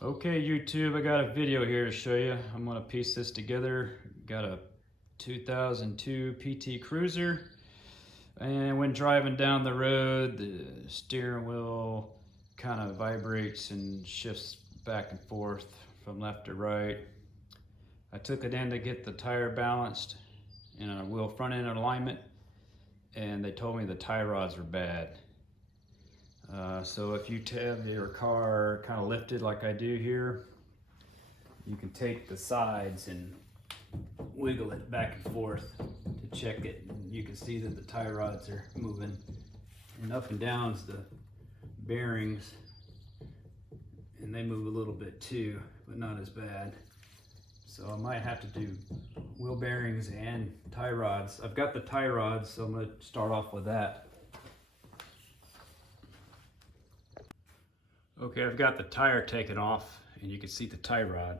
Okay, YouTube, I got a video here to show you. I'm gonna piece this together. Got a 2002 PT Cruiser, and when driving down the road, the steering wheel kind of vibrates and shifts back and forth from left to right. I took it in to get the tire balanced and a wheel front end alignment, and they told me the tie rods were bad. So if you have your car kind of lifted like I do here, you can take the sides and wiggle it back and forth to check it. And you can see that the tie rods are moving, and up and down is the bearings, and they move a little bit too, but not as bad. So I might have to do wheel bearings and tie rods. I've got the tie rods, so I'm going to start off with that. Okay, I've got the tire taken off, and you can see the tie rod.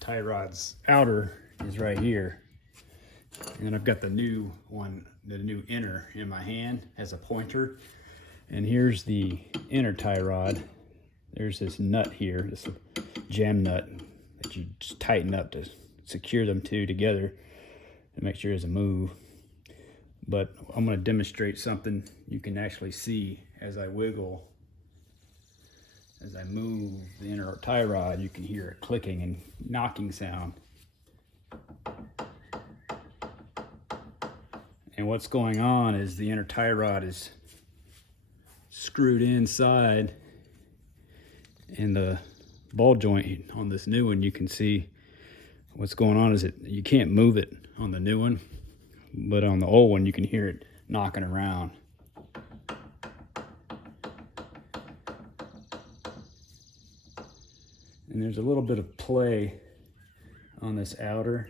Tie rod's outer is right here. And then I've got the new one, the new inner in my hand as a pointer. And here's the inner tie rod. There's this nut here, this jam nut that you just tighten up to secure them two together to make sure it doesn't move. But I'm going to demonstrate something you can actually see as I wiggle. As I move the inner tie rod, you can hear it clicking and knocking sound. And what's going on is the inner tie rod is screwed inside, and the ball joint on this new one, you can see what's going on is you can't move it on the new one, but on the old one you can hear it knocking around. And there's a little bit of play on this outer,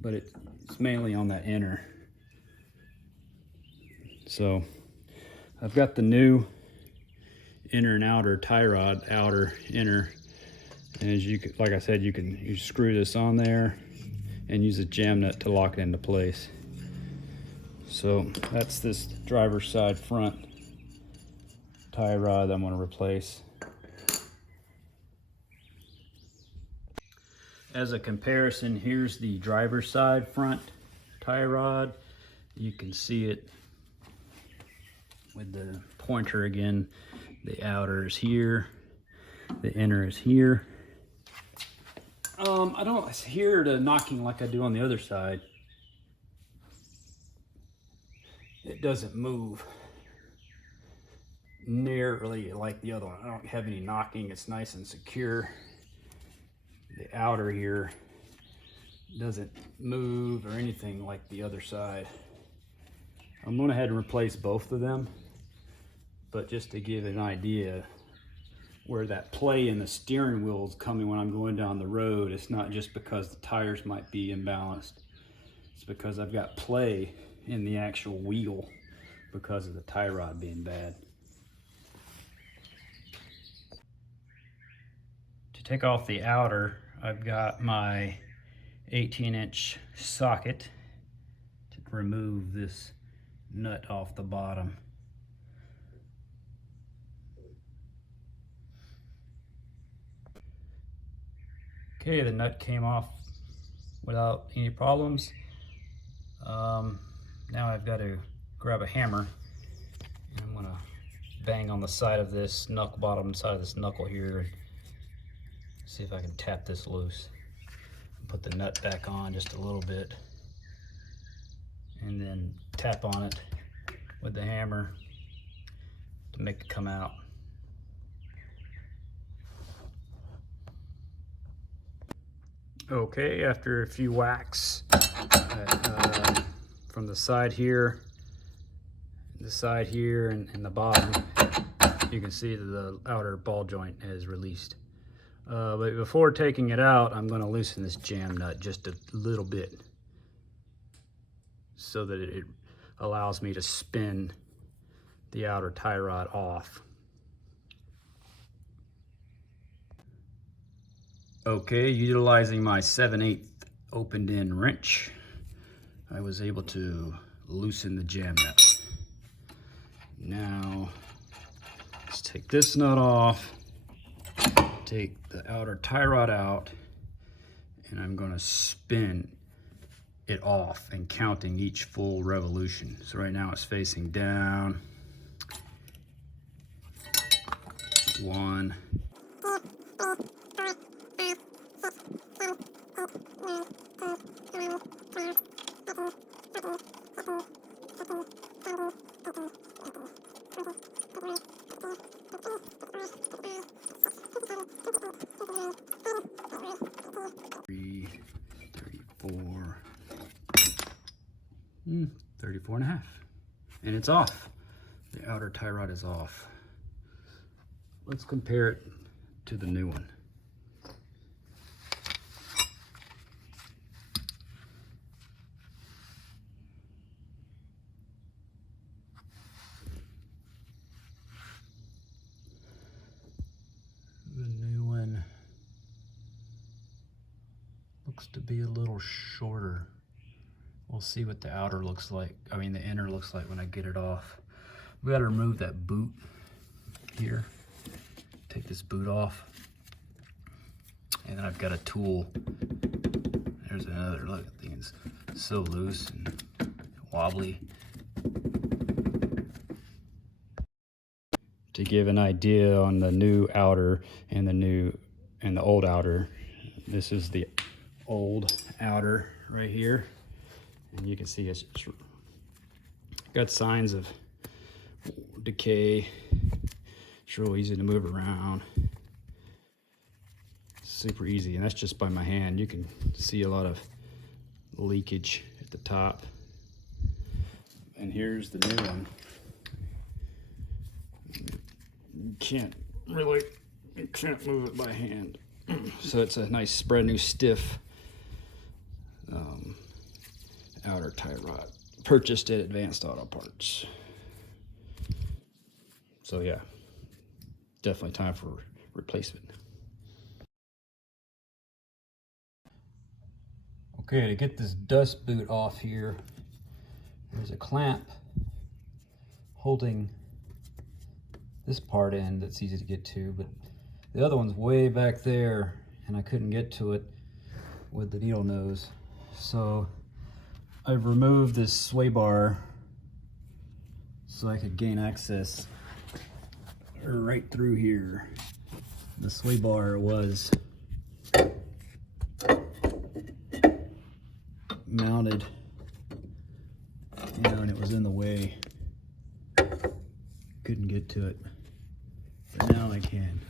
but it's mainly on that inner. So I've got the new inner and outer tie rod, outer, inner. And as you can, like I said, you screw this on there and use a jam nut to lock it into place. So that's this driver's side front tie rod that I'm going to replace. As a comparison, here's the driver's side front tie rod. You can see it with the pointer again. The outer is here, the inner is here. I don't hear the knocking like I do on the other side. It doesn't move nearly like the other one. I don't have any knocking, it's nice and secure. The outer here doesn't move or anything like the other side. I'm going to head and replace both of them, but just to give an idea where that play in the steering wheel is coming when I'm going down the road, it's not just because the tires might be imbalanced. It's because I've got play in the actual wheel because of the tie rod being bad. To take off the outer, I've got my 18-inch socket to remove this nut off the bottom. Okay, the nut came off without any problems. Now I've got to grab a hammer, and I'm gonna bang on the side of this knuckle, bottom side of this knuckle here, and see if I can tap this loose. Put the nut back on just a little bit, and then tap on it with the hammer to make it come out. Okay, after a few whacks from the side here, and the bottom, you can see that the outer ball joint is released. But before taking it out, I'm going to loosen this jam nut just a little bit so that it allows me to spin the outer tie rod off. Okay, utilizing my 7/8 opened end wrench, I was able to loosen the jam nut. Now, let's take this nut off. take the outer tie rod out and I'm gonna spin it off and counting each full revolution. So right now it's facing down. 1. 3, 34, 34 and a half. And it's off. The outer tie rod is off. Let's compare it to the new one. The new one looks to be a little shorter. We'll see what the outer looks like. I mean, the inner looks like when I get it off. We gotta remove that boot here. Take this boot off. And then I've got a tool. There's another, look, the thing is so loose and wobbly. To give an idea on the new outer and the old outer, this is the old outer right here. And you can see it's got signs of decay. It's real easy to move around. Super easy, and that's just by my hand. You can see a lot of leakage at the top. And here's the new one. You can't move it by hand. So it's a nice, brand new, stiff outer tie rod. Purchased at Advanced Auto Parts. So yeah, definitely time for replacement. Okay, to get this dust boot off here, there's a clamp holding this part in that's easy to get to, but the other one's way back there and I couldn't get to it with the needle nose. So I've removed this sway bar so I could gain access right through here. The sway bar was mounted, and it was in the way. Couldn't get to it, but now I can.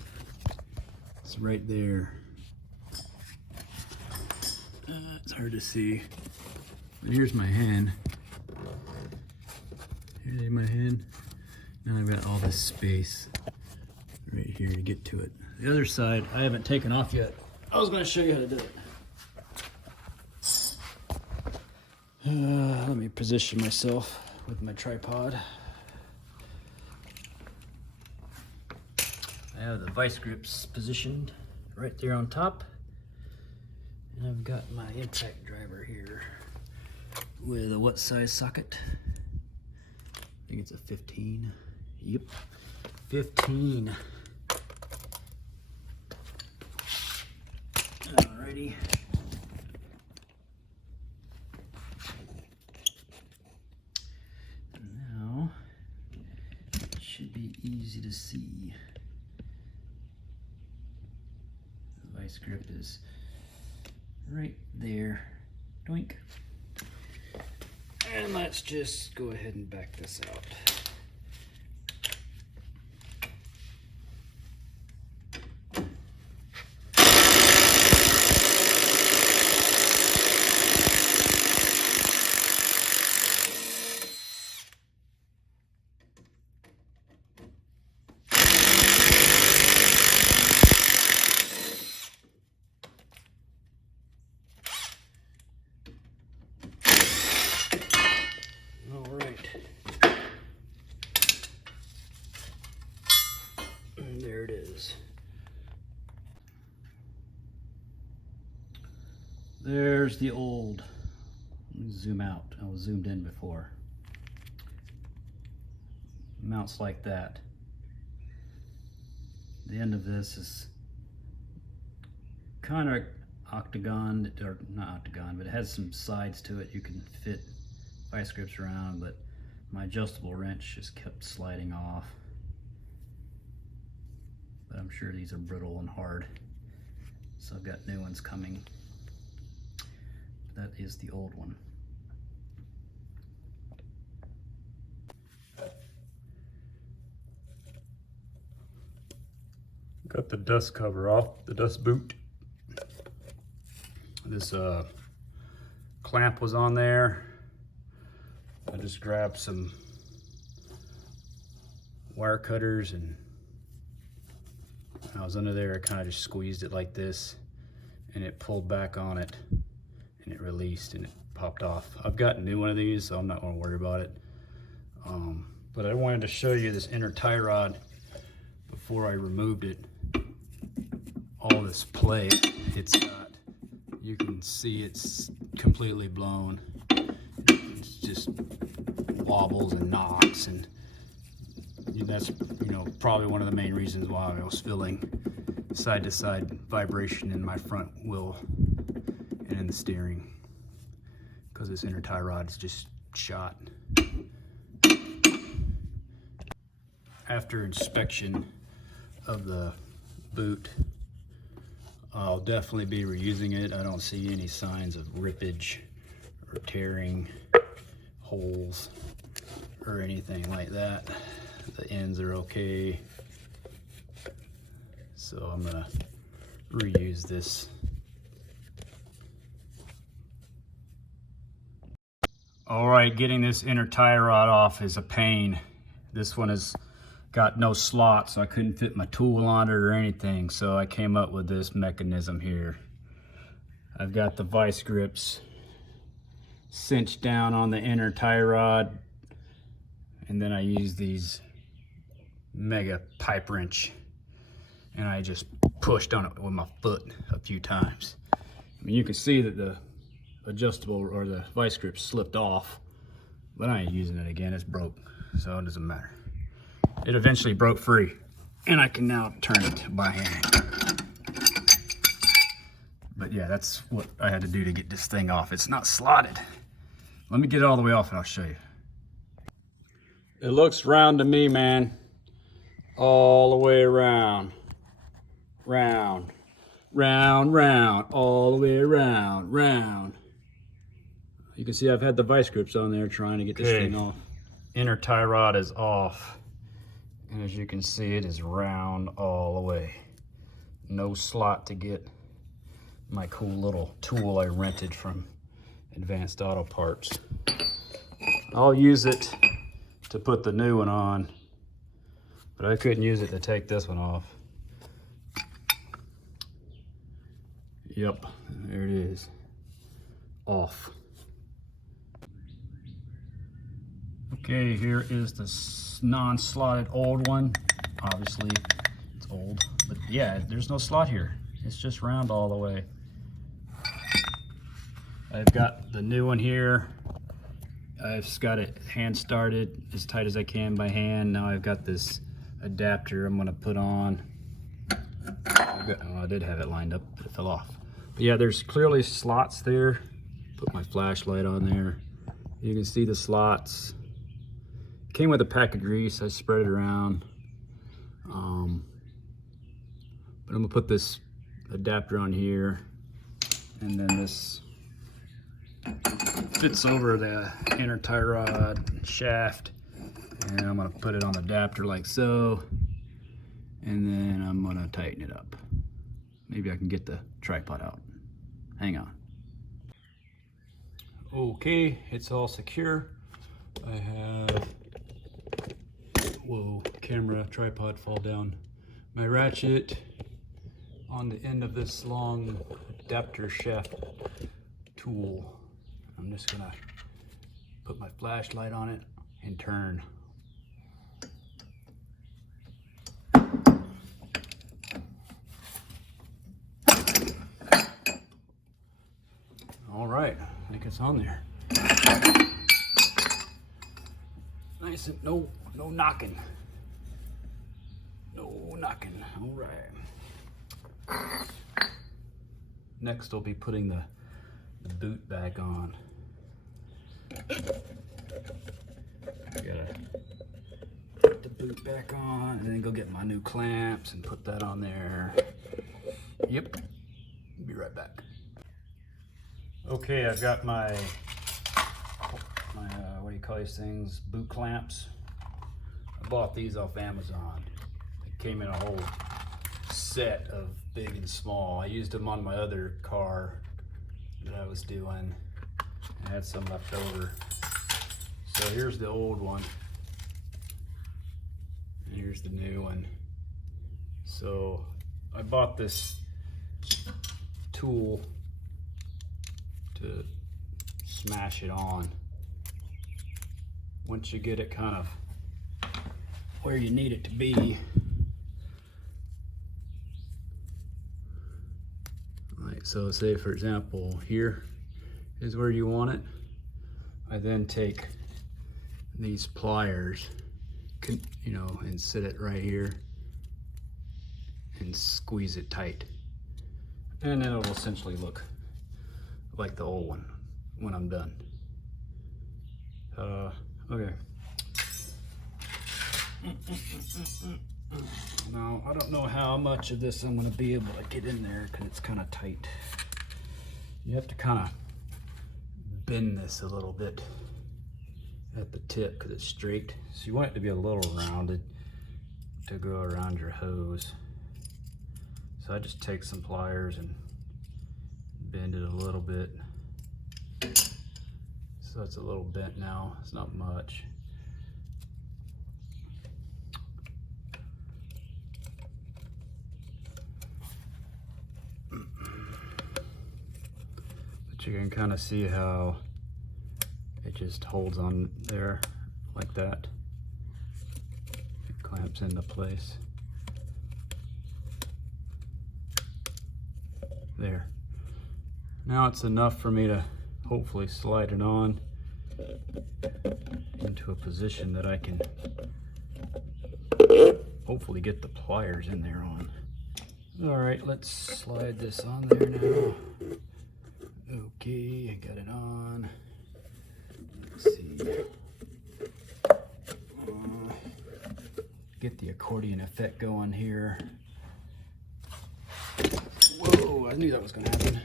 It's right there. It's hard to see, but here's my hand. Here's my hand. Now I've got all this space right here to get to it. The other side I haven't taken off yet. I was going to show you how to do it. Let me position myself with my tripod. I have the vice grips positioned right there on top. And I've got my impact driver here with a what size socket? I think it's a 15. Yep, 15. Alrighty. Now, it should be easy to see. The vice grip is right there. Doink. And let's just go ahead and back this out. There it is. There's the old. Let me zoom out. I was zoomed in before. Mounts like that. The end of this is kind of octagon, or not octagon, but it has some sides to it. You can fit vice grips around, but my adjustable wrench just kept sliding off. But I'm sure these are brittle and hard, so I've got new ones coming. That is the old one. Got the dust cover off, the dust boot. This clamp was on there. I just grabbed some wire cutters, and when I was under there, I kind of just squeezed it like this, and it pulled back on it, and it released, and it popped off. I've got a new one of these, so I'm not going to worry about it. But I wanted to show you this inner tie rod before I removed it. All this play it's got, you can see it's completely blown. It's just wobbles and knocks, and that's, you know, probably one of the main reasons why I was feeling side to side vibration in my front wheel and in the steering, because this inner tie rod is just shot. After inspection of the boot, I'll definitely be reusing it. I don't see any signs of rippage or tearing, holes, or anything like that. The ends are okay. So I'm gonna reuse this. All right, getting this inner tie rod off is a pain. This one has got no slot, so I couldn't fit my tool on it or anything, so I came up with this mechanism here. I've got the vice grips cinched down on the inner tie rod, and then I use these mega pipe wrench, and I just pushed on it with my foot a few times. I mean, you can see that the adjustable or the vice grip slipped off, but I ain't using it again. It's broke, so it doesn't matter. It eventually broke free, and I can now turn it by hand. But yeah, that's what I had to do to get this thing off. It's not slotted. Let me get it all the way off and I'll show you. It looks round to me, man. All the way around. Round. Round, round. All the way around. Round. You can see I've had the vice grips on there trying to get this thing off. Inner tie rod is off. And as you can see, it is round all the way. No slot to get my cool little tool I rented from Advanced Auto Parts. I'll use it to put the new one on, but I couldn't use it to take this one off. Yep, there it is. Off. Okay, here is the non-slotted old one. Obviously, it's old, but yeah, there's no slot here. It's just round all the way. I've got the new one here. I've got it hand started as tight as I can by hand. Now I've got this adapter I'm gonna put on. I did have it lined up, but it fell off. But yeah, there's clearly slots there. Put my flashlight on there. You can see the slots. It came with a pack of grease. I spread it around. But I'm gonna put this adapter on here, and then this fits over the inner tie rod shaft, and I'm gonna put it on the adapter like so, and then I'm gonna tighten it up. Maybe I can get the tripod out. Hang on. Okay, it's all secure. I have, whoa, camera, tripod fall down. My ratchet on the end of this long adapter shaft tool. I'm just gonna put my flashlight on it and turn. All right, I think it's on there. Nice and no knocking. No knocking, all right. Next, I'll be putting the boot back on. Gotta put the boot back on and then go get my new clamps and put that on there. Yep, be right back. Okay, I've got my what do you call these things? Boot clamps. I bought these off Amazon. They came in a whole set of big and small. I used them on my other car that I was doing. I had some left over. So here's the old one. And here's the new one. So I bought this tool to smash it on. Once you get it kind of where you need it to be. Right, so say for example, here is where you want it. I then take these pliers, you know, and sit it right here and squeeze it tight. And then it'll essentially look like the old one when I'm done. Okay. Now, I don't know how much of this I'm going to be able to get in there because it's kind of tight. You have to kind of bend this a little bit at the tip because it's straight. So you want it to be a little rounded to go around your hose. So I just take some pliers and bend it a little bit. So it's a little bent now, it's not much. But you can kind of see how it just holds on there like that. It clamps into place. There. Now it's enough for me to hopefully slide it on into a position that I can hopefully get the pliers in there on. All right, let's slide this on there now. Okay, I got it on. Let's see. Get the accordion effect going here. Whoa, I knew that was gonna happen.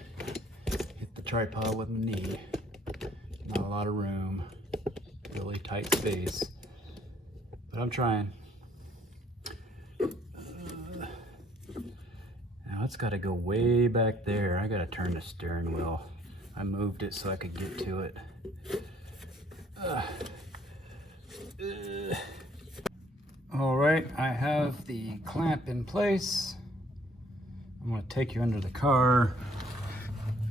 Hit the tripod with my knee. Not a lot of room, really tight space, but I'm trying. Now it's got to go way back there. I got to turn the steering wheel. I moved it so I could get to it. All right, I have the clamp in place. I'm going to take you under the car.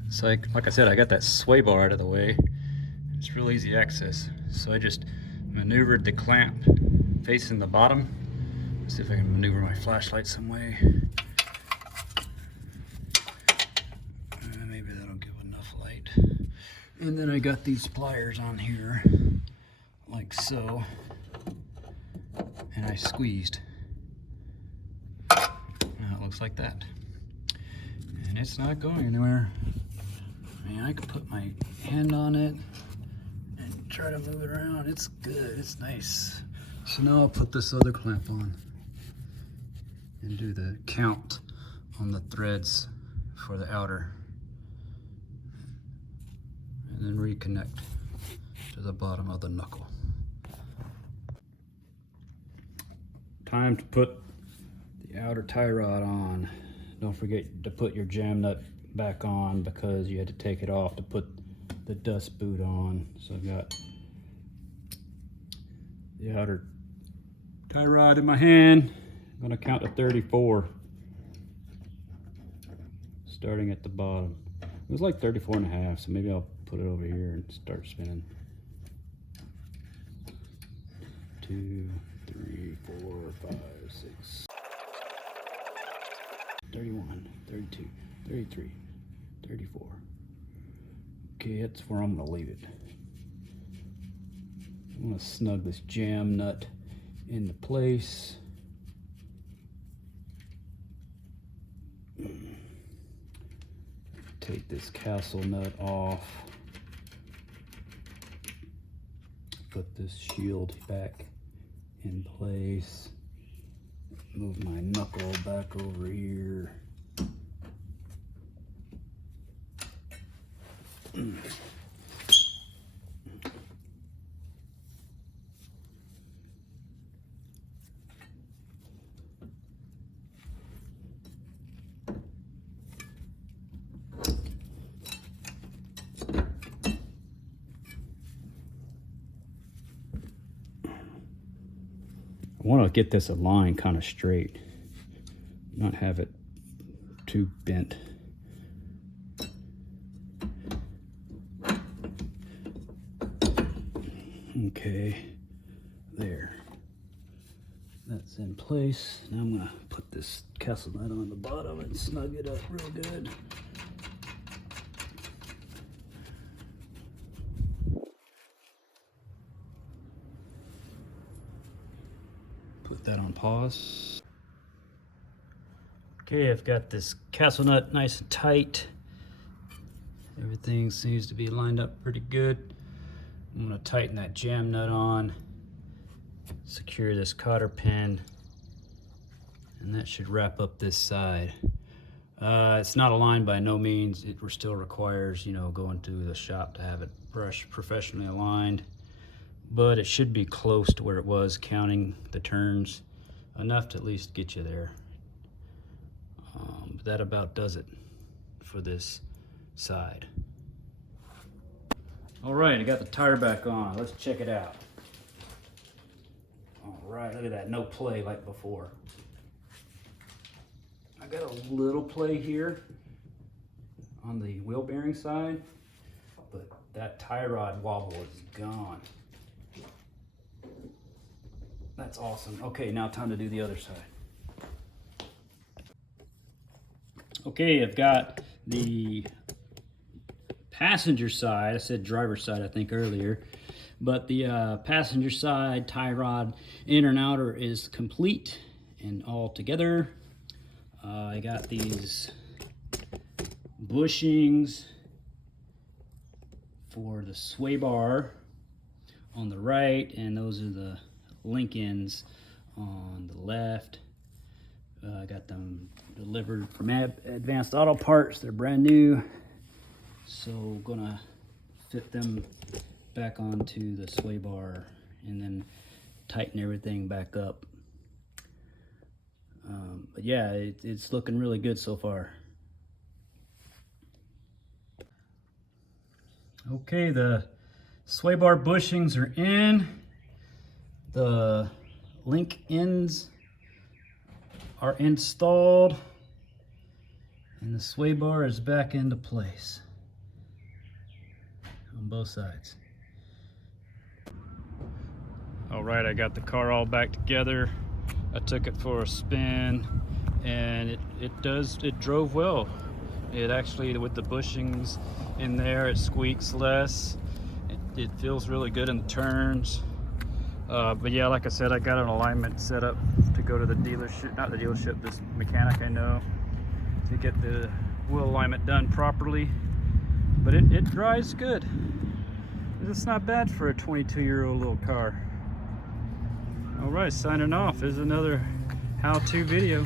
So like I said, I got that sway bar out of the way. It's real easy access. So I just maneuvered the clamp facing the bottom. Let's see if I can maneuver my flashlight some way. Maybe that'll give enough light. And then I got these pliers on here, like so. And I squeezed. Now it looks like that. And it's not going anywhere. I mean, I could put my hand on it and try to move it around. It's good, it's nice. So now I'll put this other clamp on and do the count on the threads for the outer. And then reconnect to the bottom of the knuckle. Time to put the outer tie rod on. Don't forget to put your jam nut back on because you had to take it off to put the dust boot on. So I've got the outer tie rod in my hand. I'm gonna count to 34, starting at the bottom. It was like 34 and a half, so maybe I'll put it over here and start spinning. 2, 3, 4, 5, 6, 31, 32, 33, 34. Okay, that's where I'm gonna leave it. I'm gonna snug this jam nut into place. Take this castle nut off. Put this shield back in place. Move my knuckle back over here. I want to get this aligned kind of straight, not have it too bent. Okay, there. That's in place. Now I'm gonna put this castle nut on the bottom and snug it up real good. Put that on pause. Okay, I've got this castle nut nice and tight. Everything seems to be lined up pretty good. I'm gonna tighten that jam nut on, secure this cotter pin, and that should wrap up this side. It's not aligned by no means. It still requires, you know, going to the shop to have it brushed professionally aligned. But it should be close to where it was, counting the turns, enough to at least get you there. That about does it for this side. All right, I got the tire back on. Let's check it out. All right, look at that, no play like before. I got a little play here on the wheel bearing side, but that tie rod wobble is gone. That's awesome. Okay, now time to do the other side. Okay, I've got the passenger side. I said driver's side, I think, earlier. But the passenger side tie rod inner and outer is complete and all together. I got these bushings for the sway bar on the right, and those are the link-ins on the left. I got them delivered from Advanced Auto Parts. They're brand new, so gonna fit them back onto the sway bar and then tighten everything back up. But yeah, it's looking really good so far. Okay, the sway bar bushings are in. The link ends are installed, and the sway bar is back into place on both sides. All right, I got the car all back together. I took it for a spin, and it drove well. It actually, with the bushings in there, it squeaks less. It feels really good in the turns. But yeah, like I said, I got an alignment set up to go to the dealership, not the dealership, this mechanic I know, to get the wheel alignment done properly. But it drives good. It's not bad for a 22-year-old little car. All right, signing off. This is another how-to video.